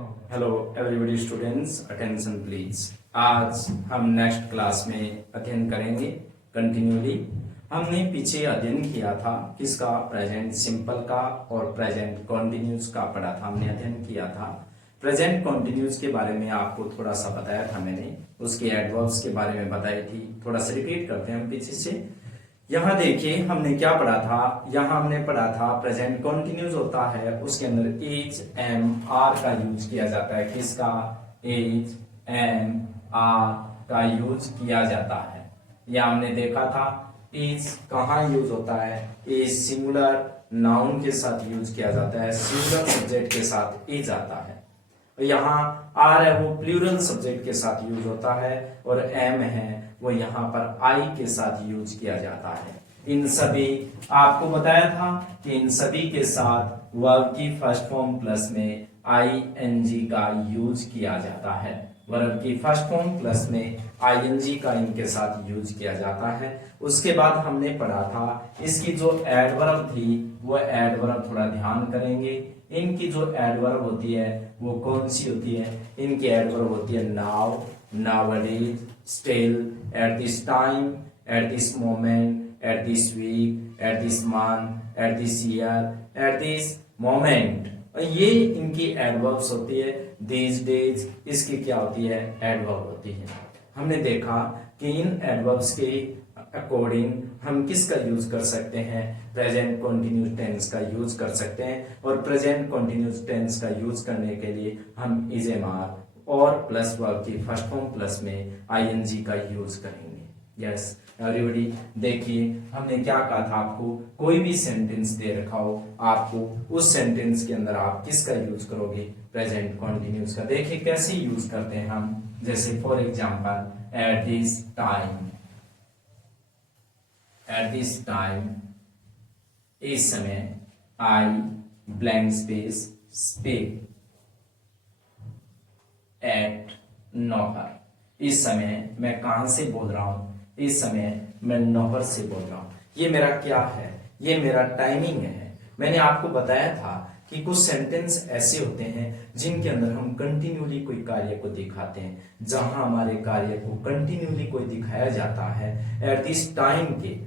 Hello everybody students, attention please. आज हम next class में अध्ययन करेंगे कंटिन्यूली। हमने पीछे अध्ययन किया था किसका, प्रेजेंट सिंपल का और प्रेजेंट कॉन्टिन्यूस का पढ़ा था, हमने अध्ययन किया था। प्रेजेंट कॉन्टिन्यूस के बारे में आपको थोड़ा सा बताया था मैंने, उसके एडवर्ब्स के बारे में बताई थी। थोड़ा सा रिपीट करते हैं हम पीछे से। यहाँ देखिए हमने क्या पढ़ा था, यहाँ हमने पढ़ा था प्रेजेंट कॉन्टिन्यूस होता है, उसके अंदर एच एम आर का यूज किया जाता है। किसका? एच एम आर का यूज किया जाता है। यह हमने देखा था एच कहाँ यूज होता है। एच सिंगुलर नाउन के साथ यूज किया जाता है, सिंगुलर सब्जेक्ट के साथ एच आता है। यहाँ आर है वो प्लूरल सब्जेक्ट के साथ यूज होता है, और एम है वो यहाँ पर आई के साथ यूज किया जाता है। इन सभी आपको बताया था कि इन सभी के साथ वर्ब की फर्स्ट फॉर्म प्लस में आई एन जी का यूज किया जाता है। वर्ब की फर्स्ट फॉर्म प्लस में आई एन जी का इनके साथ यूज किया जाता है। उसके बाद हमने पढ़ा था इसकी जो एडवर्ब थी वो एडवर्ब थोड़ा ध्यान करेंगे। इनकी जो एडवर्ब होती है वो कौन सी होती है? इनकी एडवर्ब होती है now, nowadays, still, at this time, at this moment, at this week, at this month, at this year, at this moment. ये इनकी एडवर्ब्स होती है। दीज डेज इसकी क्या होती है? एडवर्ब होती है। हमने देखा कि इन एडवर्ब्स के अकॉर्डिंग हम किसका यूज कर सकते हैं? प्रेजेंट कॉन्टिन्यूस टेंस का यूज कर सकते हैं, और प्रेजेंट कॉन्टिन्यूस टेंस का यूज करने के लिए हम इज एम आर और प्लस वर्ब की फर्स्ट फॉर्म प्लस में आईएनजी का यूज करेंगे। यस एवरीबॉडी, देखिए हमने क्या कहा था आपको, कोई भी सेंटेंस दे रखा हो आपको, उस सेंटेंस के अंदर आप किसका यूज करोगे? प्रेजेंट कॉन्टिन्यूस का। देखिए कैसे यूज करते हैं हम, जैसे for example at this time, at this time, इस समय, I blank space speak, at नौहर, इस समय मैं कहां से बोल रहा हूं? इस समय मैं नौहर से बोल रहा हूं। ये मेरा क्या है? ये मेरा टाइमिंग है। मैंने आपको बताया था कि कुछ सेंटेंस ऐसे होते हैं जिनके अंदर हम कंटिन्यूली कोई कार्य को दिखाते हैं। जहां हमारे कार्य को कंटिन्यूली कोई दिखाया जाता है एट दिस टाइम के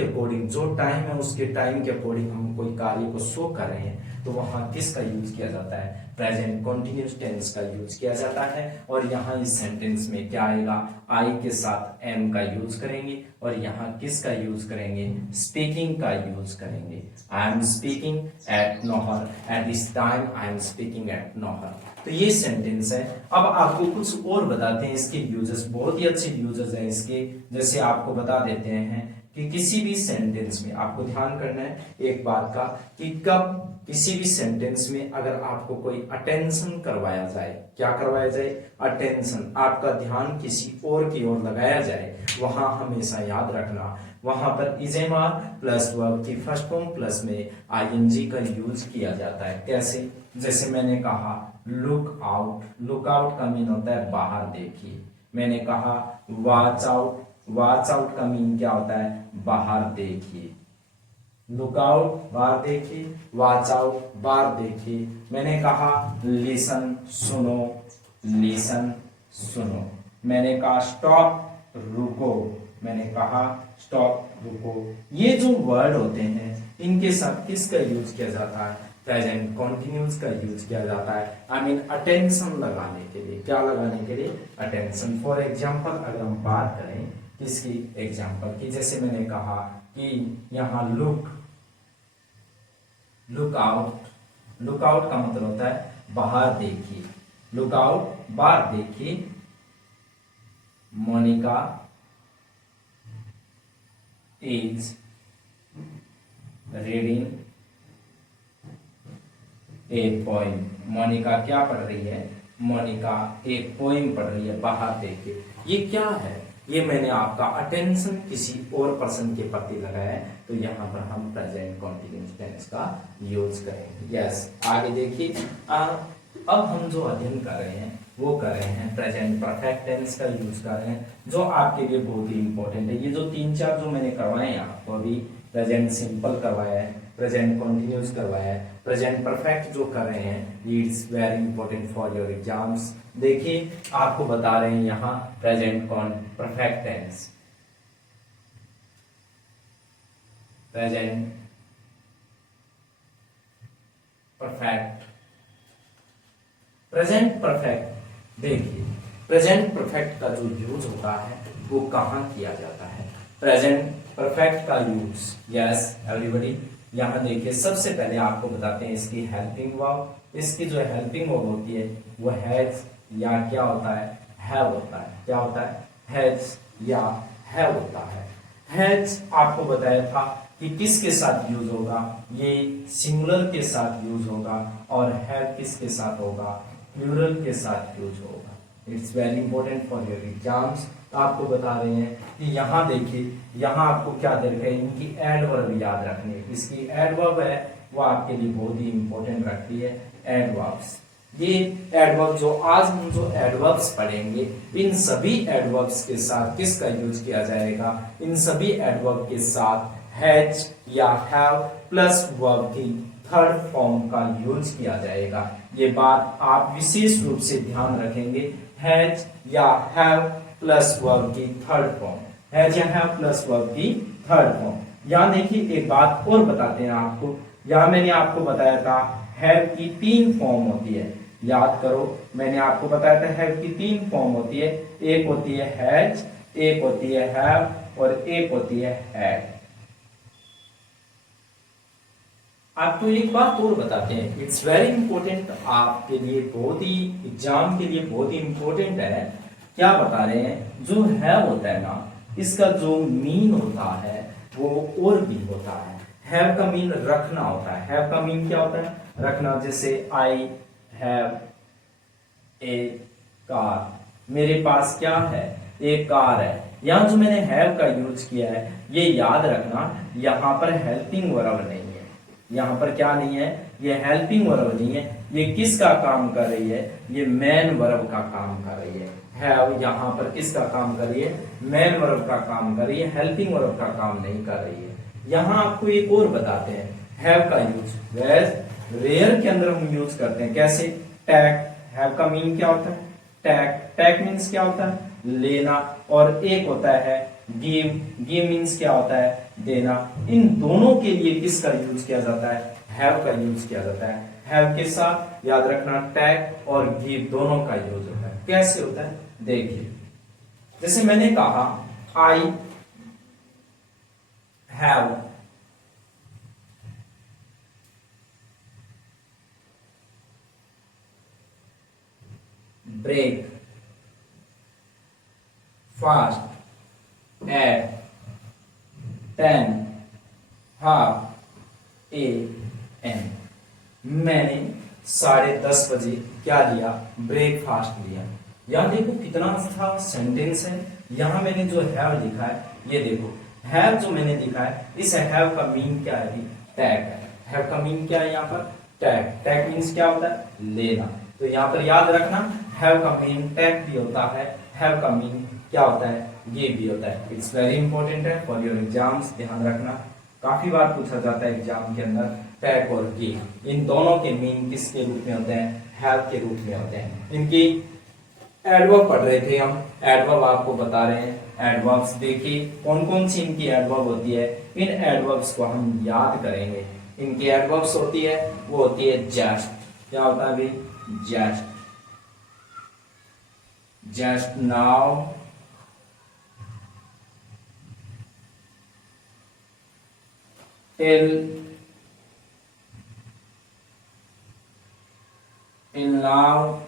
अकॉर्डिंग, जो टाइम है उसके टाइम के अकॉर्डिंग हम कोई कार्य को शो कर रहे हैं, तो वहां किसका यूज किया जाता है? प्रेजेंट कॉन्टिन्यूस टेंस का यूज किया जाता है। और यहाँ इस सेंटेंस में क्या आएगा? आई के साथ एम का यूज करेंगे, और यहाँ किसका यूज करेंगे? स्पीकिंग का यूज करेंगे। I am speaking at Nohar, eight this time I am speaking at Nohar. तो ये सेंटेंस है। अब आपको कुछ और बताते हैं इसके यूजेस, बहुत ही अच्छे यूजेस हैं इसके। जैसे आपको बता देते हैं कि किसी भी सेंटेंस में आपको ध्यान करना है एक बात का, कि कब किसी भी सेंटेंस में अगर आपको कोई अटेंशन करवाया जाए, क्या करवाया जाए? अटेंशन, आपका ध्यान किसी और की ओर लगाया जाए, वहां हमेशा याद रखना वहां पर is am are plus verb की फर्स्ट फॉर्म प्लस में आईएनजी का यूज किया जाता है। कैसे? जैसे मैंने कहा लुक आउट, लुक आउट का मीन होता है बाहर देखिए। मैंने कहा वॉच आउट, वॉच आउट का मीन क्या होता है? बाहर देखिए। लुक आउट बाहर देखिए, वॉच आउट बाहर देखिए। मैंने कहा लिसन सुनो, लिसन सुनो। मैंने कहा स्टॉप रुको, मैंने कहा स्टॉप रुको। ये जो वर्ड होते हैं इनके साथ किसका यूज किया जाता है? प्रेजेंट कॉन्टिन्यूस का यूज किया जाता है। आई मीन अटेंशन लगाने के लिए। क्या लगाने के लिए? अटेंशन। फॉर एग्जाम्पल अगर हम बात करें किसकी? एग्जाम्पल की। जैसे मैंने कहा कि यहाँ look, look out, look out का मतलब होता है बाहर देखिए। लुक आउट बाहर देखिए। Monica is reading a poem. Monica क्या पढ़ रही है? मोनिका एक पोइम पढ़ रही है, बाहर देखिए। ये क्या है? ये मैंने आपका अटेंशन किसी और पर्सन के प्रति लगाया है, तो यहाँ पर हम प्रेजेंट कॉन्टिन्यूस टेंस का यूज करेंगे। यस, आगे देखिए। अब हम जो अध्ययन कर रहे हैं वो कर रहे हैं प्रेजेंट परफेक्ट टेंस का यूज कर रहे हैं, जो आपके लिए बहुत ही इंपॉर्टेंट है। ये जो तीन चार जो मैंने करवाए हैं आपको, अभी प्रेजेंट सिंपल करवाया है, प्रेजेंट कंटिन्यूस करवाया है, प्रेजेंट परफेक्ट जो कर रहे हैं, it's very important for your exams. देखिए आपको बता रहे हैं यहाँ present perfect tense, present perfect, present perfect. देखिए प्रेजेंट परफेक्ट का जो यूज होता है वो कहाँ किया जाता है, प्रेजेंट परफेक्ट का यूज, यस एवरीबॉडी। यहाँ देखिए सबसे पहले आपको बताते हैं इसकी हेल्पिंग वर्ब। इसकी जो हेल्पिंग वर्ब होती है वो हैज या क्या होता है, हैव होता है। क्या होता है, हैज या हैव होता है। हैज आपको बताया था कि किसके साथ यूज होगा, ये सिंगुलर के साथ यूज होगा, और हैव किसके साथ होगा, प्लूरल के साथ यूज होगा। It's very important for your exams. आपको बता रहे हैं कि यहाँ देखिए, यहाँ आपको क्या दे रखा है, इनकी एडवर्ब याद रखनी है। इसकी एडवर्ब है वो आपके लिए बहुत ही इंपॉर्टेंट रखती है, एडवर्ब्स। ये एडवर्ब जो आज हम जो एडवर्ब्स पढ़ेंगे, इन सभी एडवर्ब्स के साथ किसका यूज किया जाएगा, इन सभी एडवर्ब के साथ हैज या हैव प्लस वर्ब की थर्ड फॉर्म का यूज किया जाएगा। ये बात आप विशेष रूप से ध्यान रखेंगे, हैज या हैव प्लस वर्ब की थर्ड फॉर्म, हैज या हैव प्लस वर्ब की थर्ड फॉर्म। यहाँ देखिए एक बात और बताते हैं आपको, यहाँ मैंने आपको बताया था हैव की 3 फॉर्म होती है। याद करो मैंने आपको बताया था हैव की 3 फॉर्म होती है, एक होती है हैज, एक होती है हैव और एक होती है हैड। आपको एक बात और बताते हैं, इट्स वेरी इंपॉर्टेंट, आपके लिए बहुत ही एग्जाम के लिए बहुत ही इंपॉर्टेंट है। क्या बता रहे हैं, जो हैव होता है ना, इसका जो मीन होता है वो और भी होता है। हैव का मीन रखना होता है। हैव का मीन क्या होता है, रखना। जैसे आई हैव ए कार, मेरे पास क्या है, एक कार है। यहां जो मैंने हैव का यूज किया है, ये याद रखना, यहां पर हेल्पिंग वर्ब नहीं है। यहां पर क्या नहीं है, ये हेल्पिंग वर्ब नहीं है। ये किसका काम कर रही है, ये मेन वर्ब का काम कर रही है। हैव यहां पर किसका काम कर रही है, मेन वर्ब का काम कर रही है, हेल्पिंग वर्ब का काम नहीं कर रही है। यहां आपको एक और बताते हैं हैव का यूज, वेयर के अंदर हम यूज करते हैं। कैसे, टैक। हैव का मीन क्या होता है, टैक। टैक मीन्स क्या होता है, लेना। और एक होता है गिव, गिव मीन्स क्या होता है, देना। इन दोनों के लिए किसका यूज किया जाता है, हैव का यूज किया जाता है। हैव के साथ याद रखना टैक और गिव दोनों का यूज होता है। कैसे होता है, देखिए जैसे मैंने कहा I have break, fast, at 10, half AM। मैंने 10:30 बजे क्या लिया, ब्रेकफास्ट लिया। यहाँ देखो कितना अच्छा सेंटेंस है। यहाँ मैंने जो हैव लिखा है, ये देखो हैव जो मैंने लिखा है, इस हैव का मीन क्या है, टैग है। हैव का मीन क्या है यहाँ पर, टैग। टैग मीन्स क्या होता है, लेना। तो यहाँ पर याद रखना हैव का मीन टैग भी होता है, हैव का मीन क्या होता है, ये भी होता है। इट्स वेरी इंपॉर्टेंट है फॉर योर एग्जाम्स, ध्यान रखना। काफी बार पूछा जाता है एग्जाम के अंदर, टैग और गिव इन दोनों के मीन किसके रूप में होते हैं, हैव के रूप में होते हैं। इनकी एडवर्ब पढ़ रहे थे हम, एडवर्ब आपको बता रहे हैं। एडवर्ब्स देखिए कौन कौन सी इनकी एडवर्ब होती है, इन एडवर्ब्स को हम याद करेंगे। इनकी एडवर्ब्स होती है, वो होती है जस्ट। क्या होता है अभी, just, just now, till now,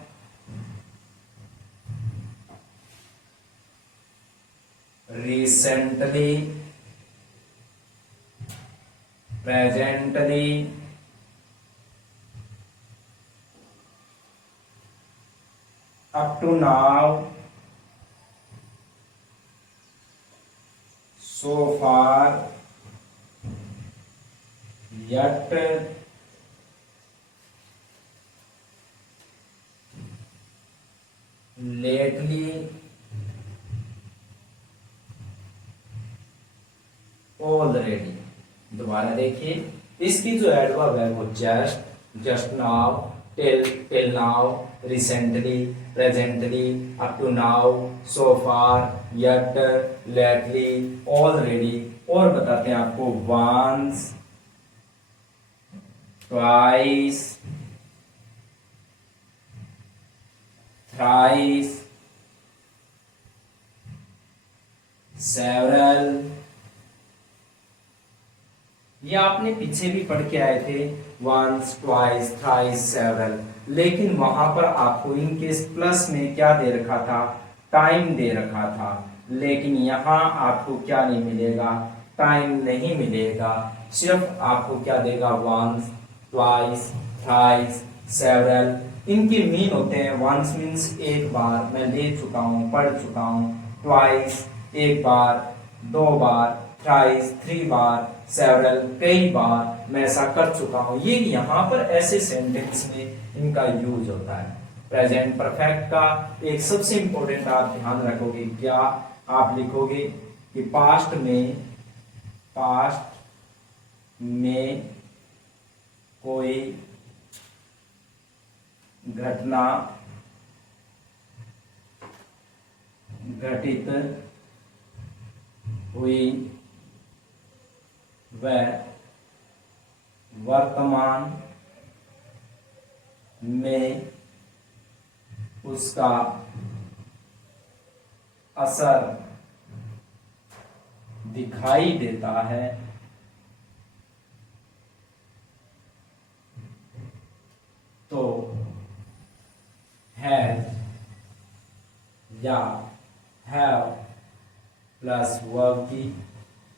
recently, presently, up to now, so far, yet, lately, already। दोबारा देखिए, इसकी जो एडवर्ब है वो just now, till now, recently, presently, up to now, so far, yet, lately, already, और बताते हैं आपको वंस, ट्वाइस, थ्राइस, सेवरल। ये आपने पीछे भी पढ़ के आए थे, वंस, ट्वाइस, थ्राइस, सेवरल, लेकिन वहां पर आपको इनके प्लस में क्या दे रखा था, टाइम दे रखा था, लेकिन यहां आपको क्या नहीं मिलेगा, टाइम नहीं मिलेगा, सिर्फ आपको क्या देगा, वंस, ट्वाइस, थ्राइस, सेवरल। इनके मीन होते हैं, वंस मीन्स एक बार, मैं ले चुका हूं, पढ़ चुका हूं, ट्वाइस एक बार, दो बार, थ्राइस 3 बार, सेवरल कई बार, मैं ऐसा कर चुका हूं। ये यहां पर ऐसे सेंटेंस में इनका यूज होता है। प्रेजेंट परफेक्ट का एक सबसे इंपॉर्टेंट आप ध्यान रखोगे, क्या आप लिखोगे कि पास्ट में कोई घटना घटित हुई, वह वर्तमान में उसका असर दिखाई देता है, तो हैज या हैव प्लस वर्ब की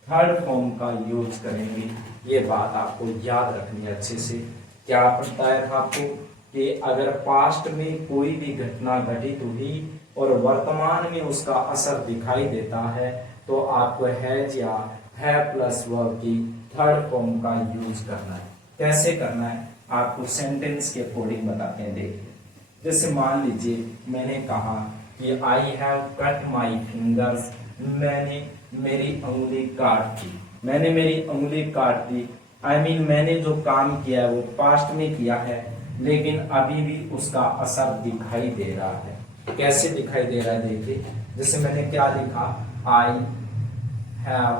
थर्ड फॉर्म का यूज करेंगे। ये बात आपको याद रखनी है अच्छे से। क्या बताया था आपको कि अगर पास्ट में कोई भी घटना घटित हुई और वर्तमान में उसका असर दिखाई देता है, तो आपको हैज या है प्लस वर्ब की थर्ड फॉर्म का यूज करना है। कैसे करना है आपको सेंटेंस के अकॉर्डिंग बताते हैं। देखिए, जैसे मान लीजिए मैंने कहा कि I have cut my fingers, मैंने मेरी उंगली काट दी, मैंने मेरी उंगली काट दी। आई मीन मैंने जो काम किया है वो पास्ट में किया है, लेकिन अभी भी उसका असर दिखाई दे रहा है। कैसे दिखाई दे रहा है देखिए, जैसे मैंने क्या लिखा, I have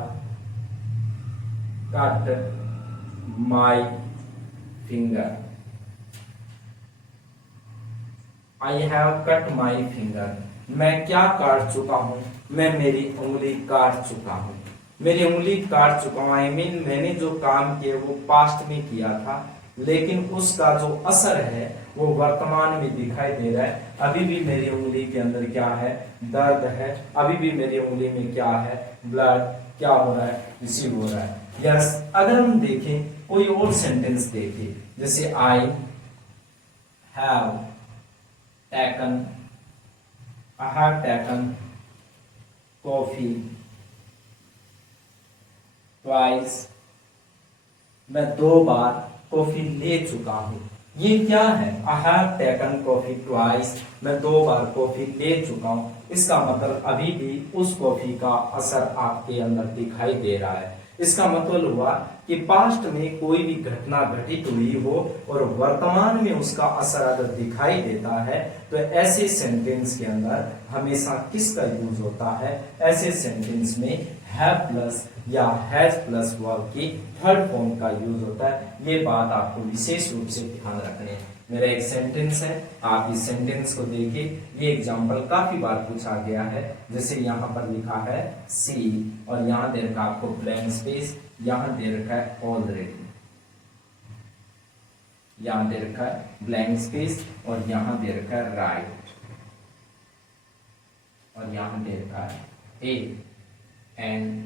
cut my finger, I have cut my finger, मैं क्या काट चुका हूं, मैं मेरी उंगली काट चुका हूं, मेरी उंगली काट चुका हूं। आई मीन मैंने जो काम किया वो पास्ट में किया था, लेकिन उसका जो असर है वो वर्तमान में दिखाई दे रहा है। अभी भी मेरी उंगली के अंदर क्या है, दर्द है, अभी भी मेरी उंगली में क्या है, ब्लड क्या हो रहा है, रिसीव हो रहा है। यस, अगर हम देखें कोई और सेंटेंस देखें, जैसे I have taken, I have taken coffee twice, मैं 2 बार कॉफी ले चुका हूं। ये क्या है, I have taken coffee twice, मैं 2 बार कॉफी ले चुका हूं। इसका मतलब अभी भी उस कॉफी का असर आपके अंदर दिखाई दे रहा है। इसका मतलब हुआ कि पास्ट में कोई भी घटना घटित हुई हो और वर्तमान में उसका असर अगर दिखाई देता है, तो ऐसे सेंटेंस के अंदर हमेशा किसका यूज होता है, ऐसे सेंटेंस में हैव प्लस या हैज प्लस वर्ब की थर्ड फॉर्म का यूज होता है। ये बात आपको विशेष रूप से ध्यान रखनी है। मेरा एक सेंटेंस है, आप इस सेंटेंस को देखिए। ये एग्जांपल काफी बार पूछा गया है। जैसे यहाँ पर लिखा है सी और यहाँ दे रखा आपको ब्लैंक स्पेस, यहाँ दे रखा है ऑलरेडी, यहाँ दे रखा है ब्लैंक स्पेस और यहाँ दे रखा है राइट, और यहाँ दे रखा है ए एंड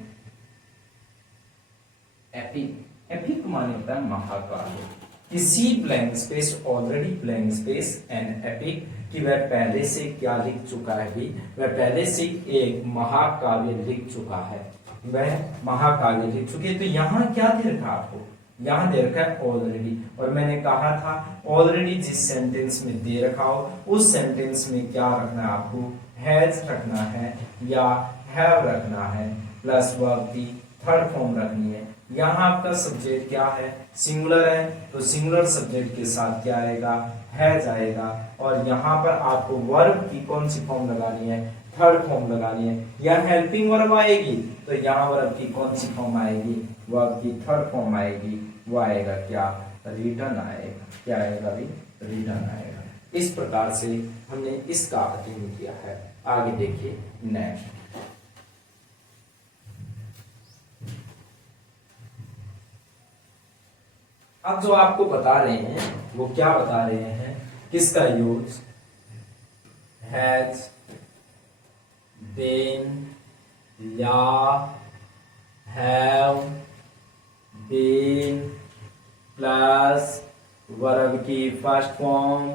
एपिक। एपिक माने होता है महाकाव्य। किसी blank space, already blank space and epic कि वह पहले से क्या लिख चुका है, भी वह पहले से एक महाकाव्य लिख चुका है, वह महाकाव्य लिख चुके। तो यहाँ क्या दे रखा आपको, यहाँ दे रखा है ऑलरेडी, और मैंने कहा था ऑलरेडी जिस सेंटेंस में दे रखा हो उस सेंटेंस में क्या रखना है आपको, हैज रखना है या हैव रखना है प्लस वर्ब की थर्ड फॉर्म रखनी है। यहाँ आपका सब्जेक्ट क्या है, सिंगुलर है, तो सिंगुलर सब्जेक्ट के साथ क्या आएगा, हैज आएगा। और यहाँ पर आपको वर्ब की कौन सी फॉर्म लगानी है, थर्ड फॉर्म लगानी है। यहाँ हेल्पिंग वर्ब आएगी तो यहाँ वर्ब की कौन सी फॉर्म आएगी, वर्ब की थर्ड फॉर्म आएगी, वो आएगा क्या, रिटर्न आएगा। क्या आएगा भी, रिटर्न आएगा। इस प्रकार से हमने इसका अध्ययन किया है। आगे देखिए नेक्स्ट। अब जो आपको बता रहे हैं वो क्या बता रहे हैं, किसका यूज, हैज, बीन, या, हैव, बीन प्लस वर्ब की फर्स्ट फॉर्म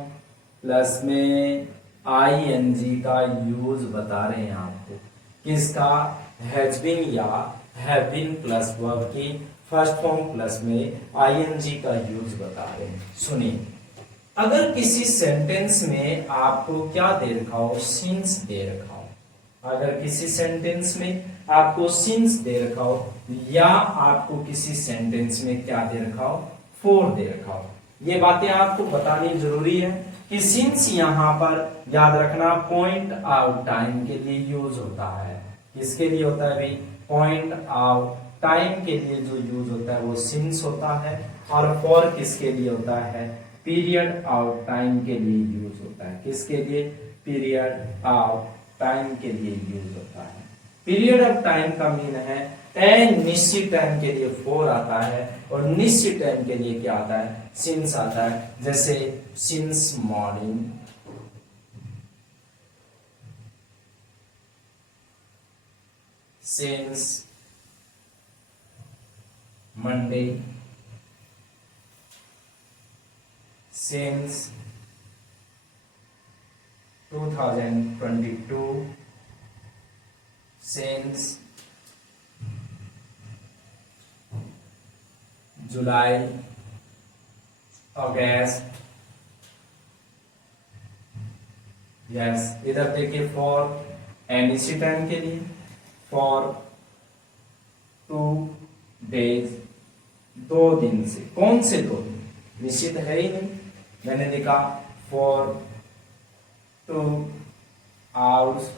प्लस में आईएनजी का यूज बता रहे हैं आपको। किसका, हैज बीन या हैव बीन प्लस वर्ब की फर्स्ट फॉर्म प्लस में आईएनजी का यूज बता रहे हैं। सुनिए, अगर किसी सेंटेंस में आपको क्या दे रखा हो, सिंस दे रखा हो, अगर किसी सेंटेंस में आपको सिंस दे रखा हो, या आपको किसी सेंटेंस में क्या दे रखा हो, फोर दे रखा हो, ये बातें आपको बतानी जरूरी है कि सिंस यहाँ पर याद रखना पॉइंट आउट टाइम के लिए यूज होता है। किसके लिए होता है भाई, पॉइंट आउट टाइम के लिए जो यूज होता है वो सिंस होता है। और फॉर किसके लिए होता है, पीरियड ऑफ टाइम के लिए यूज होता है। किसके लिए, पीरियड ऑफ टाइम के लिए यूज होता है। पीरियड ऑफ टाइम का मीन है निश्चित टाइम के लिए फोर आता है और निश्चित टाइम के लिए क्या आता है, सिंस आता है। जैसे since morning, since Monday, since 2022, since July, August. Yes, इधर देखिए फॉर इसी टाइम के लिए, फॉर 2 डेज, 2 दिन से। कौन से 2 दिन, निश्चित है ही नहीं। मैंने लिखा फॉर 2 आवर्स,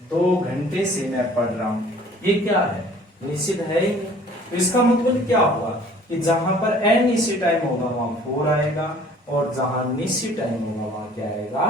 2 घंटे से मैं पढ़ रहा हूं, ये क्या है, निश्चित है ही नहीं। तो इसका मतलब क्या हुआ कि जहां पर अनिश्चित टाइम होगा वहां फोर आएगा और जहां निश्चित टाइम होगा वहां क्या आएगा,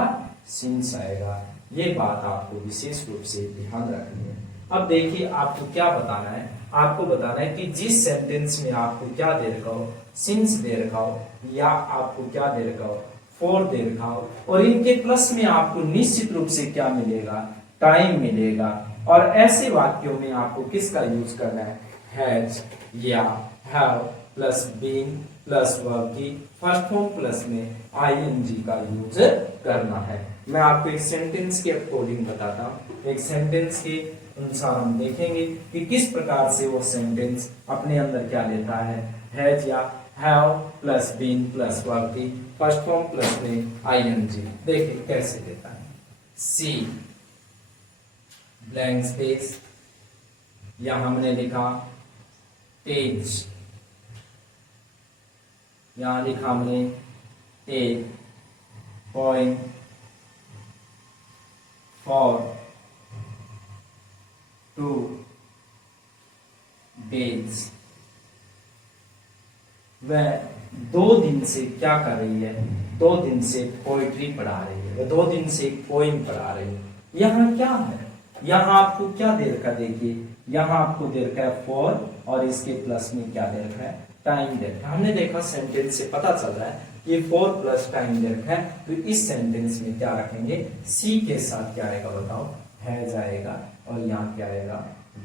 सिंस आएगा। ये बात आपको विशेष रूप से ध्यान रखनी है। अब देखिए आपको क्या बताना है, आपको बताना है कि जिस सेंटेंस में आपको क्या दे रखा हो, सिंस दे रखा हो, या आपको क्या दे रखा हो, फोर दे रखा हो, और इनके प्लस में आपको निश्चित रूप से क्या मिलेगा, टाइम मिलेगा। और ऐसे वाक्यों में आपको किसका यूज करना है, हैज या have plus been plus verb की फर्स्ट फॉर्म प्लस में आईएनजी का यूज करना है। मैं आपको एक सेंटेंस के अकॉर्डिंग बताता हूँ, एक सेंटेंस के अनुसार हम देखेंगे कि किस प्रकार से वो सेंटेंस अपने अंदर क्या लेता है, हैज या have plus been plus verb की फर्स्ट फॉर्म प्लस में आईएनजी। देखिए कैसे लेता है। सी ब्लैंक स्पेस, यहां हमने लिखा तेज, यहां लिखा हमने ए पॉइंट फॉर 2 डेज। वह 2 दिन से क्या कर रही है, 2 दिन से पोइट्री पढ़ा रही है, वह 2 दिन से एक पोइम पढ़ा रही है। यहाँ क्या है, यहाँ आपको क्या दे रखा, देखिए यहाँ आपको दे रखा है फॉर और इसके प्लस में क्या दे रखा है, टाइम दे रखा है। हमने देखा सेंटेंस से पता चल रहा है ये 4 प्लस टाइम दे रखा है, तो इस सेंटेंस में क्या रखेंगे, सी के साथ क्या आएगा बताओ, हैज आएगा और यहाँ क्या आएगा,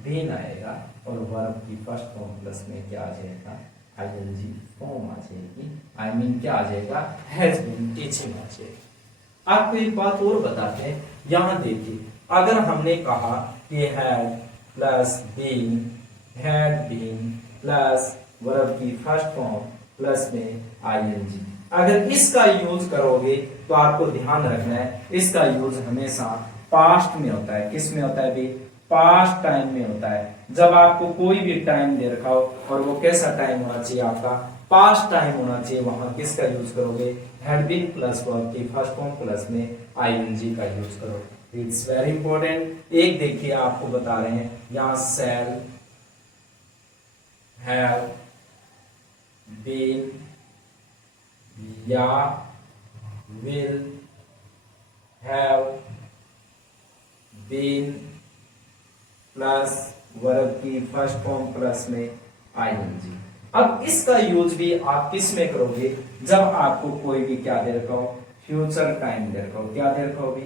बीन आएगा और वर्ब की फर्स्ट फॉर्म प्लस में क्या आ जाएगा, आईएनजी फॉर्म आ जाएगी। आई मीन क्या आ जाएगा, हैज बीन टीचिंग आ जाएगा। आपको एक बात और बताते हैं, यहाँ देखिए अगर हमने कहा कि had plus been, had been plus verb की फर्स्ट फॉर्म प्लस में आईएनजी, अगर इसका यूज करोगे तो आपको ध्यान रखना है इसका यूज हमेशा पास्ट में होता है। किस में होता है भी, पास्ट टाइम में होता है। जब आपको कोई भी टाइम दे रखा हो और वो कैसा टाइम होना चाहिए, आपका पास्ट टाइम होना चाहिए, वहां किसका यूज करोगे, हैड बीन प्लस वर्ब की फर्स्ट फॉर्म प्लस में आईएनजी का यूज करो। It's very important. एक देखिए आपको बता रहे हैं यहां शैल, हैव बीन या will have been plus verb की फर्स्ट फॉर्म प्लस में आईएनजी। अब इसका यूज भी आप किस में करोगे, जब आपको कोई भी क्या दे रखा हो, फ्यूचर टाइम दे रखा हो। क्या दे रखा हो भी,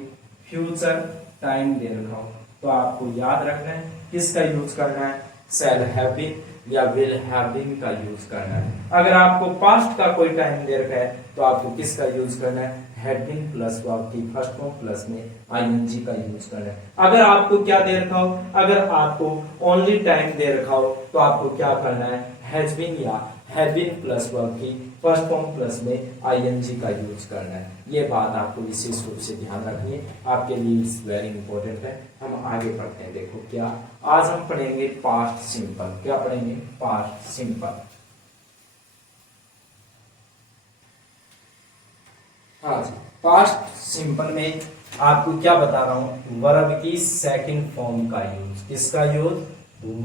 फ्यूचर टाइम दे रखा हो, तो आपको याद रखना है किसका यूज करना है, शैल हैव बीन या विल हैव बीन का यूज करना है। अगर आपको पास्ट का कोई टाइम दे रखा है तो आपको किसका यूज करना है, हैड बीन प्लस वर्ब की फर्स्ट फॉर्म प्लस में आईएनजी का यूज करना है। अगर आपको क्या दे रखा हो, अगर आपको ओनली टाइम दे रखा हो तो आपको क्या करना है, हैज बीन या हैव बीन प्लस वर्ब की फर्स्ट फॉर्म प्लस में आईएनजी का यूज करना है। ये बात आपको विशेष रूप से ध्यान रखनी है, आपके लिए इट्स वेरी इंपॉर्टेंट है। हम आगे पढ़ते हैं। देखो क्या आज हम पढ़ेंगे पास्ट सिंपल। क्या पढ़ेंगे, पास्ट सिंपल। हाँ जी, पास्ट सिंपल में आपको क्या बता रहा हूं, वर्ब की सेकंड फॉर्म का यूज। किसका यूज,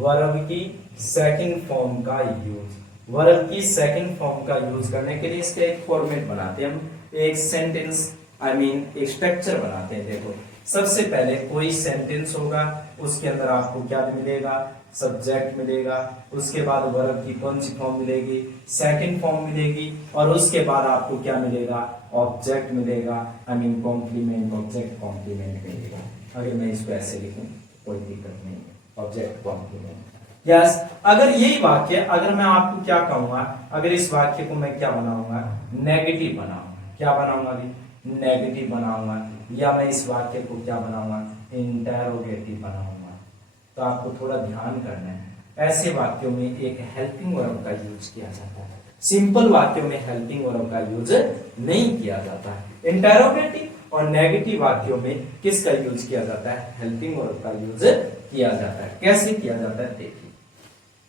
वर्ब की सेकंड फॉर्म का यूज। वर्ब की सेकंड फॉर्म का यूज करने के लिए इसका एक फॉर्मेट बनाते हैं हम, एक सेंटेंस एक स्ट्रक्चर बनाते हैं। देखो सबसे पहले कोई सेंटेंस होगा, उसके अंदर आपको क्या मिलेगा, सब्जेक्ट मिलेगा, उसके बाद वर्ब की कौन सी फॉर्म मिलेगी, सेकंड फॉर्म मिलेगी, और उसके बाद आपको क्या मिलेगा, ऑब्जेक्ट मिलेगा, कॉम्प्लीमेंट, ऑब्जेक्ट कॉम्प्लीमेंट मिलेगा। अगर मैं इसको ऐसे लिखूं कोई दिक्कत नहीं है, ऑब्जेक्ट कॉम्प्लीमेंट। यस, अगर यही वाक्य, अगर मैं आपको क्या कहूंगा, अगर इस वाक्य को मैं क्या बनाऊंगा, नेगेटिव बनाऊंगा। क्या बनाऊंगा अभी, नेगेटिव बनाऊंगा, या मैं इस वाक्य को क्या बनाऊंगा, इंटेरोगेटिव बनाऊंगा। तो आपको थोड़ा ध्यान करना है, ऐसे वाक्यों में एक हेल्पिंग वर्ब का यूज किया जाता है, सिंपल वाक्यों में हेल्पिंग वर्ब का यूज नहीं किया जाता है। इंटेरोगेटिव और नेगेटिव वाक्यों में किसका यूज किया जाता है, हेल्पिंग वर्ब का यूज किया जाता है। कैसे किया जाता है देखिए,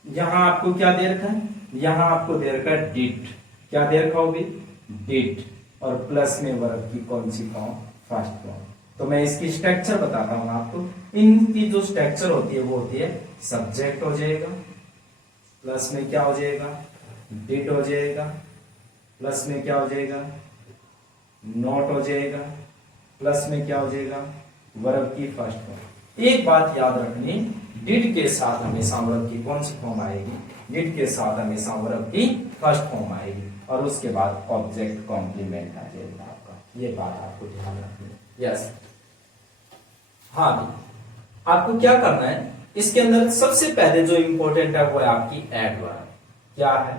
यहां आपको क्या दे रखा है, यहां आपको दे रखा है डिड। क्या दे रखा होगी, डिड, और प्लस में वर्ब की कौन सी फॉर्म, फर्स्ट फॉर्म। तो मैं इसकी स्ट्रक्चर बताता हूं आपको। इनकी जो स्ट्रक्चर होती है वो होती है, सब्जेक्ट हो जाएगा, प्लस में क्या हो जाएगा, डिड हो जाएगा, प्लस में क्या हो जाएगा, नॉट हो जाएगा, प्लस में क्या हो जाएगा, वर्ब की फर्स्ट फॉर्म। एक बात याद रखनी, डिड के साथ हमेशा वर्ब की कौन सी फॉर्म आएगी, डिड के साथ हमेशा वर्ब की फर्स्ट फॉर्म आएगी, और उसके बाद ऑब्जेक्ट कॉम्प्लीमेंट आ जाएगा आपका। ये बात आपको ध्यान रखनी है। यस, हाँ भी आपको क्या करना है, इसके अंदर सबसे पहले जो इंपॉर्टेंट है वो है आपकी एडवर्ब। क्या है,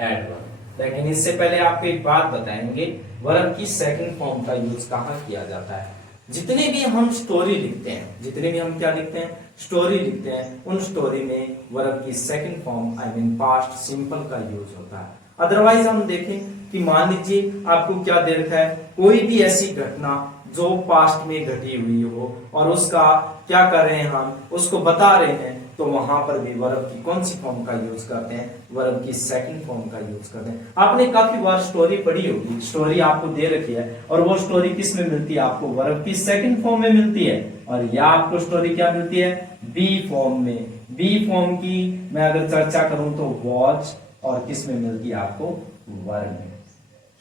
एडवर्ब। लेकिन इससे पहले आपको एक बात बताएंगे, वर्ब की सेकंड फॉर्म का यूज कहाँ किया जाता है। जितने भी हम स्टोरी लिखते हैं, जितने भी हम क्या लिखते हैं, स्टोरी लिखते हैं, उन स्टोरी में वर्ब की सेकंड फॉर्म पास्ट सिंपल का यूज होता है। अदरवाइज हम देखें कि मान लीजिए आपको क्या दे रखा है, कोई भी ऐसी घटना जो पास्ट में घटी हुई हो और उसका क्या कर रहे हैं, हम उसको बता रहे हैं, तो वहां पर भी वर्ब की कौन सी फॉर्म का यूज करते हैं, वर्ब की सेकंड फॉर्म का यूज करते हैं। आपने काफी बार स्टोरी पढ़ी होगी, स्टोरी आपको दे रखी है और वो स्टोरी किस में मिलती है, आपको वर्ब की सेकंड फॉर्म में मिलती है, और या आपको स्टोरी क्या मिलती है, बी फॉर्म में। बी फॉर्म की मैं अगर चर्चा करूं तो वॉच, और किस में मिलती है आपको, वर्ब में।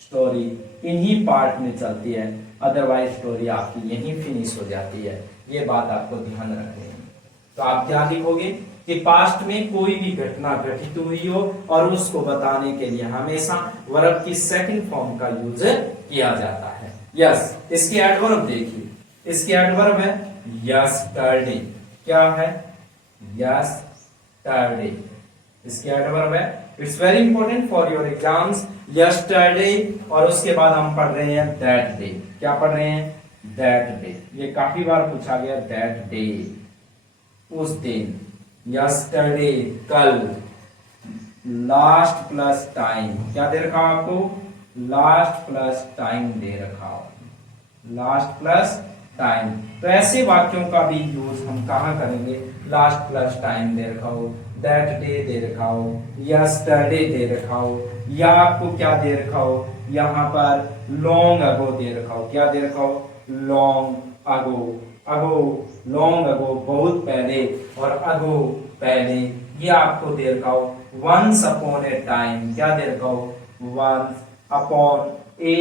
स्टोरी इन्हीं पार्ट में चलती है, अदरवाइज स्टोरी आपकी यहीं फिनिश हो जाती है। ये बात आपको ध्यान रखनी है। तो आप क्या लिखोगे कि पास्ट में कोई भी घटना घटित हुई हो और उसको बताने के लिए हमेशा वर्ब की सेकंड फॉर्म का यूज किया जाता है। यस, इसकी एडवर्ब देखिए, इसकी एडवर्ब है यस्टरडे। क्या है, यस्टरडे, इसकी एडवर्ब है। It's very important for your exams, yesterday, और उसके बाद हम पढ़ रहे हैं दैट डे। क्या पढ़ रहे हैं, दैट डे। ये काफी बार पूछा गया, दैट डे, उस दिन, यस्टरडे, कल, लास्ट प्लस टाइम। क्या दे रखा आपको, लास्ट प्लस टाइम दे रखा हो, लास्ट प्लस टाइम। तो ऐसे वाक्यों का भी यूज हम कहाँ करेंगे, लास्ट प्लस टाइम दे रखा हो, दैट डे दे रखा हो, यस्टरडे दे रखा हो, या आपको क्या दे रखा हो यहाँ पर लॉन्ग अगो दे रखा हो, क्या दे रखा हो लॉन्ग अगो, अगो लॉन्ग अगो बहुत पहले, और अगो पहले, ये आपको दे रखा हो वंस अपॉन ए टाइम, क्या दे रखा हो वंस अपॉन ए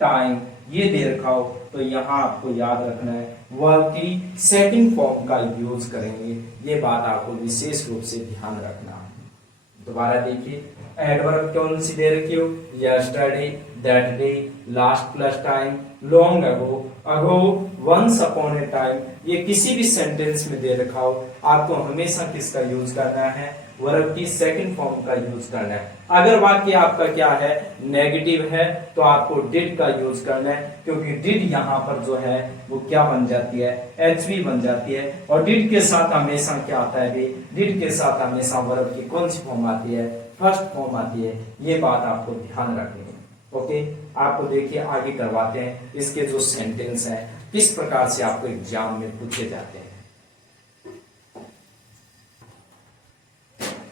टाइम, ये दे रखा हो। तो यहाँ आपको याद रखना है वर्ब की सेकंड फॉर्म का यूज करेंगे, ये बात आपको विशेष रूप से ध्यान रखना है। दोबारा देखिए, एडवर्ब कौन सी दे रखी हो, yesterday, that day, last plus time, long ago, ago, once upon a time, ये किसी भी सेंटेंस में दे रखा हो, आपको हमेशा किसका यूज करना है, वर्ब की सेकंड फॉर्म का यूज करना है। अगर वाक्य आपका क्या है नेगेटिव है तो आपको डिड का यूज करना है, क्योंकि डिड यहाँ पर जो है वो क्या बन जाती है, एचवी बन जाती है, और डिड के साथ हमेशा क्या आता है, डिड के साथ हमेशा वर्ब की कौन सी फॉर्म आती है, फर्स्ट फॉर्म आती है। ये बात आपको ध्यान रखनी है। ओके, आपको देखिए आगे करवाते हैं इसके जो सेंटेंस है किस प्रकार से आपको एग्जाम में पूछे जाते हैं।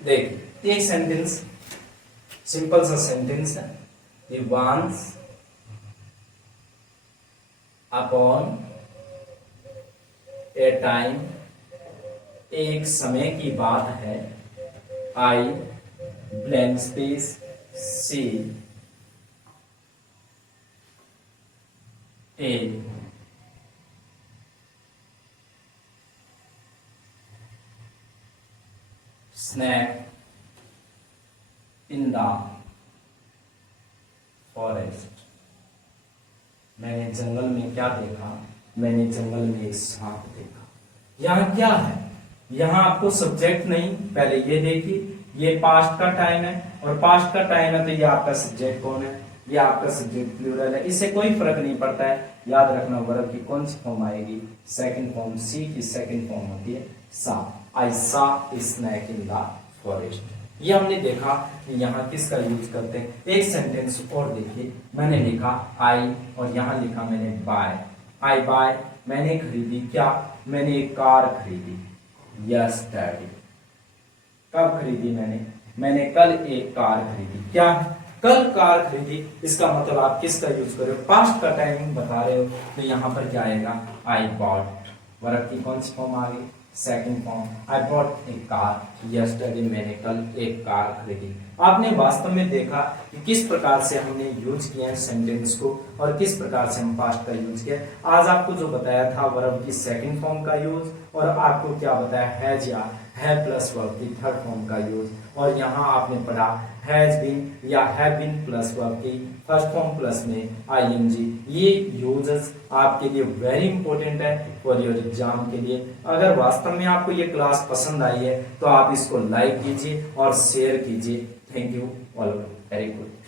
देखिए एक सेंटेंस, सिंपल सा सेंटेंस है, he wants upon a time, एक समय की बात है, I blank space see a snake in the forest. मैंने जंगल में क्या देखा, मैंने जंगल में एक सांप देखा। यहाँ क्या है, यहाँ आपको सब्जेक्ट नहीं, पहले ये देखिए ये पास्ट का टाइम है, और पास्ट का टाइम है तो ये आपका सब्जेक्ट कौन है, ये आपका सब्जेक्ट प्लूरल है, इससे कोई फर्क नहीं पड़ता है। याद रखना वर्ब की कौन सी फॉर्म आएगी, सेकंड फॉर्म, सी की सेकंड फॉर्म होती है सा। आई सा स्नैक इन द फॉरेस्ट। ये हमने देखा कि यहाँ किसका यूज करते हैं। एक सेंटेंस और देखिए, मैंने लिखा आई और यहाँ लिखा मैंने बाय। आई बाय, मैंने खरीदी क्या, मैंने एक कार खरीदी, यस्टरडे। कब खरीदी मैंने कल एक कार खरीदी। क्या, कल कार खरीदी, इसका मतलब आप किसका यूज कर रहे हो, पास्ट का टाइम बता रहे हो, तो यहाँ पर क्या आएगा आई बॉट। वर्ब की कौन सी फॉर्म आ गई, second form. I bought A car yesterday, मैंने कल एक कार खरीदी। आपने वास्तव में देखा कि किस प्रकार से हमने यूज किया है सेंटेंस को, और किस प्रकार से हम पास्ट का यूज किया। आज आपको जो बताया था वर्ब की सेकंड फॉर्म का यूज, और आपको क्या बताया हैज या है प्लस वर्ब की थर्ड फॉर्म का यूज, और यहाँ आपने पढ़ा हैज बीन या हैव बीन प्लस वर्ब की फर्स्ट फॉर्म प्लस में आईएनजी। ये यूजेस आपके लिए वेरी इंपॉर्टेंट है फॉर योर एग्जाम के लिए। अगर वास्तव में आपको ये क्लास पसंद आई है तो आप इसको लाइक कीजिए और शेयर कीजिए। Thank you all, very good.